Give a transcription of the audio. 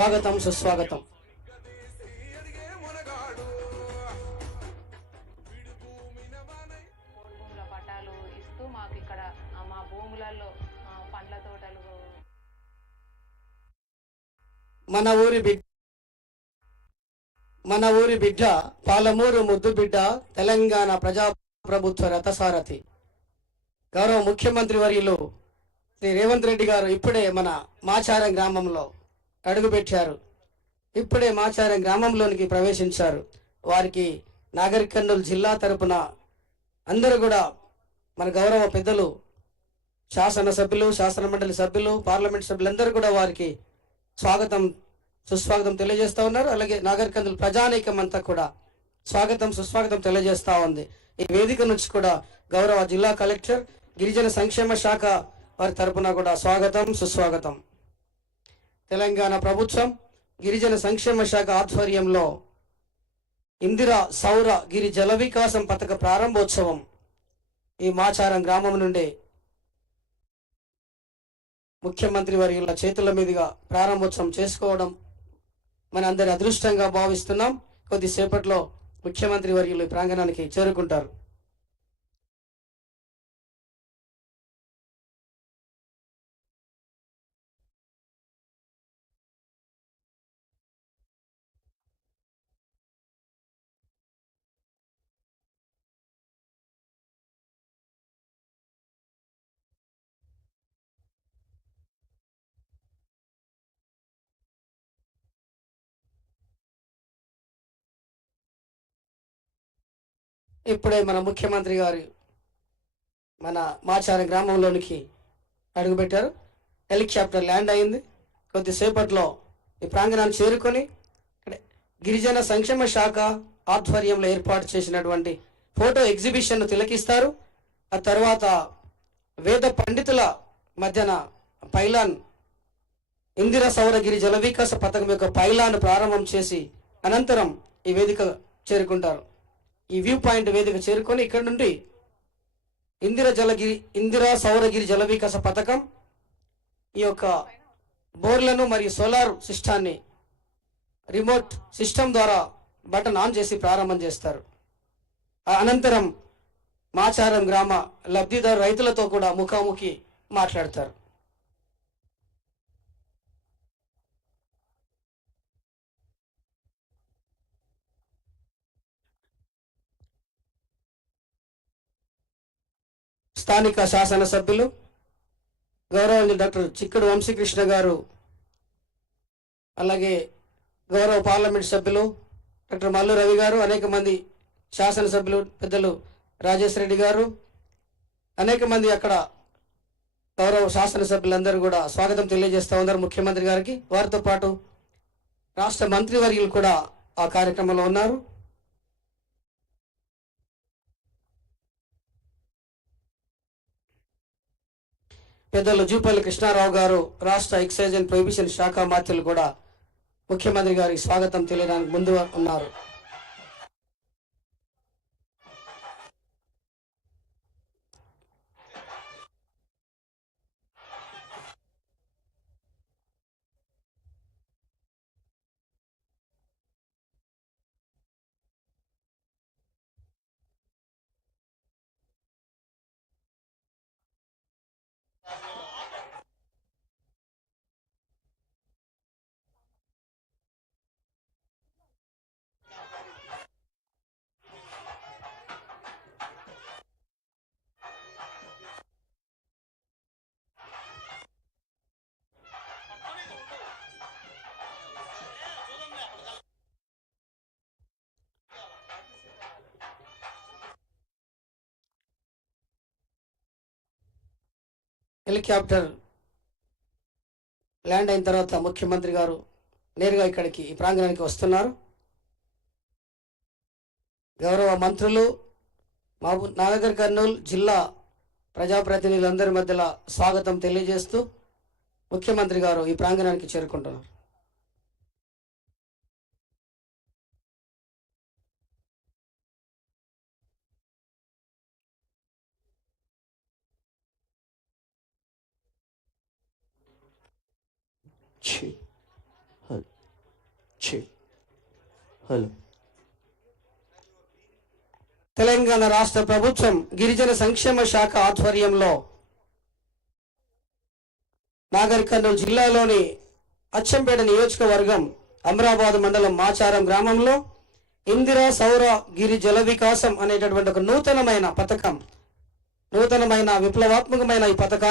స్వాగతం సుస్వాగతం. భూముల పట్టాలు ఇస్తూ మాకు ఇక్కడ మా భూములలో పండ్ల తోటలు మన ఊరి బిడ్డ మన ఊరి బిడ్డ పాలమూరు ముద్దు బిడ్డ తెలంగాణ ప్రజాప్రభుత్వ రథసారథి గౌరవ ముఖ్యమంత్రి వర్యులు శ్రీ రేవంత్ రెడ్డి గారు ఇప్పుడే మన మాచారం గ్రామంలో అడుగుపెట్టారు. ఇప్పుడే మాచారం గ్రామంలోనికి ప్రవేశించారు. వారికి నాగర్ కర్నూలు జిల్లా తరపున అందరూ కూడా మన గౌరవ పెద్దలు, శాసనసభ్యులు, శాసన మండలి సభ్యులు, పార్లమెంట్ సభ్యులందరూ కూడా వారికి స్వాగతం సుస్వాగతం తెలియజేస్తా ఉన్నారు. అలాగే నాగర్ కర్నూలు ప్రజానీకం అంతా కూడా స్వాగతం సుస్వాగతం తెలియజేస్తా ఉంది. ఈ వేదిక నుంచి కూడా గౌరవ జిల్లా కలెక్టర్, గిరిజన సంక్షేమ శాఖ వారి తరపున కూడా స్వాగతం సుస్వాగతం. తెలంగాణ ప్రభుత్వం గిరిజన సంక్షేమ శాఖ ఆధ్వర్యంలో ఇందిరా సౌర గిరి జల వికాసం పథక ప్రారంభోత్సవం ఈ మాచారం గ్రామం నుండి ముఖ్యమంత్రి వర్యుల చేతుల మీదుగా ప్రారంభోత్సవం చేసుకోవడం మన అందరి అదృష్టంగా భావిస్తున్నాం. కొద్దిసేపట్లో ముఖ్యమంత్రి వర్యులు ప్రాంగణానికి చేరుకుంటారు. ఇప్పుడే మన ముఖ్యమంత్రి గారు మన మాచారం గ్రామంలోనికి అడుగుపెట్టారు. హెలికాప్టర్ ల్యాండ్ అయింది. కొద్దిసేపట్లో ఈ ప్రాంగణాన్ని చేరుకొని గిరిజన సంక్షేమ శాఖ ఆధ్వర్యంలో ఏర్పాటు చేసినటువంటి ఫోటో ఎగ్జిబిషన్ను తిలకిస్తారు. ఆ తర్వాత వేద పండితుల మధ్యన పైలాన్ ఇందిరా సౌరగిరి జల వికాస పథకం యొక్క పైలాన్ ప్రారంభం చేసి అనంతరం ఈ వేదిక చేరుకుంటారు. ఈ వ్యూ పాయింట్ వేదిక చేరుకొని ఇక్కడ నుండి ఇందిరా సౌరగిరి జల వికాస పథకం ఈ యొక్క బోర్లను మరియు సోలార్ సిస్టాన్ని రిమోట్ సిస్టమ్ ద్వారా బటన్ ఆన్ చేసి ప్రారంభం చేస్తారు. అనంతరం మాచారం గ్రామ లబ్ధిదారు రైతులతో కూడా ముఖాముఖి మాట్లాడతారు. స్థానిక శాసనసభ్యులు గౌరవనీయులు డాక్టర్ చిక్కడు వంశీకృష్ణ గారు, అలాగే గౌరవ పార్లమెంట్ సభ్యులు డాక్టర్ మల్లు రవి గారు, అనేక మంది శాసనసభ్యులు పెద్దలు రాజేష్ రెడ్డి గారు, అనేక మంది అక్కడ గౌరవ శాసనసభ్యులందరూ కూడా స్వాగతం తెలియజేస్తూ ఉన్నారు ముఖ్యమంత్రి గారికి. వారితో పాటు రాష్ట్ర మంత్రివర్యులు కూడా ఆ కార్యక్రమంలో ఉన్నారు. పెద్దలు జూపల్లి కృష్ణారావు గారు, రాష్ట్ర ఎక్సైజ్ అండ్ ప్రొహిబిషన్ శాఖ మంత్రులు కూడా ముఖ్యమంత్రి గారికి స్వాగతం తెలియడానికి ముందు ఉన్నారు. హెలికాప్టర్ ల్యాండ్ అయిన తర్వాత ముఖ్యమంత్రి గారు నేరుగా ఇక్కడికి ఈ ప్రాంగణానికి వస్తున్నారు. గౌరవ మంత్రులు, నాగర్ కర్నూలు జిల్లా ప్రజాప్రతినిధులందరి మధ్యలో స్వాగతం తెలియజేస్తూ ముఖ్యమంత్రి గారు ఈ ప్రాంగణానికి చేరుకుంటున్నారు. హలో. తెలంగాణ రాష్ట్ర ప్రభుత్వం గిరిజన సంక్షేమ శాఖ ఆధ్వర్యంలో నాగర్ కర్నూలు జిల్లాలోని అచ్చంపేట నియోజకవర్గం అమరాబాద్ మండలం మాచారం గ్రామంలో ఇందిరా సౌర గిరి జల వికాసం అనేటటువంటి ఒక నూతనమైన విప్లవాత్మకమైన ఈ పథకాన్ని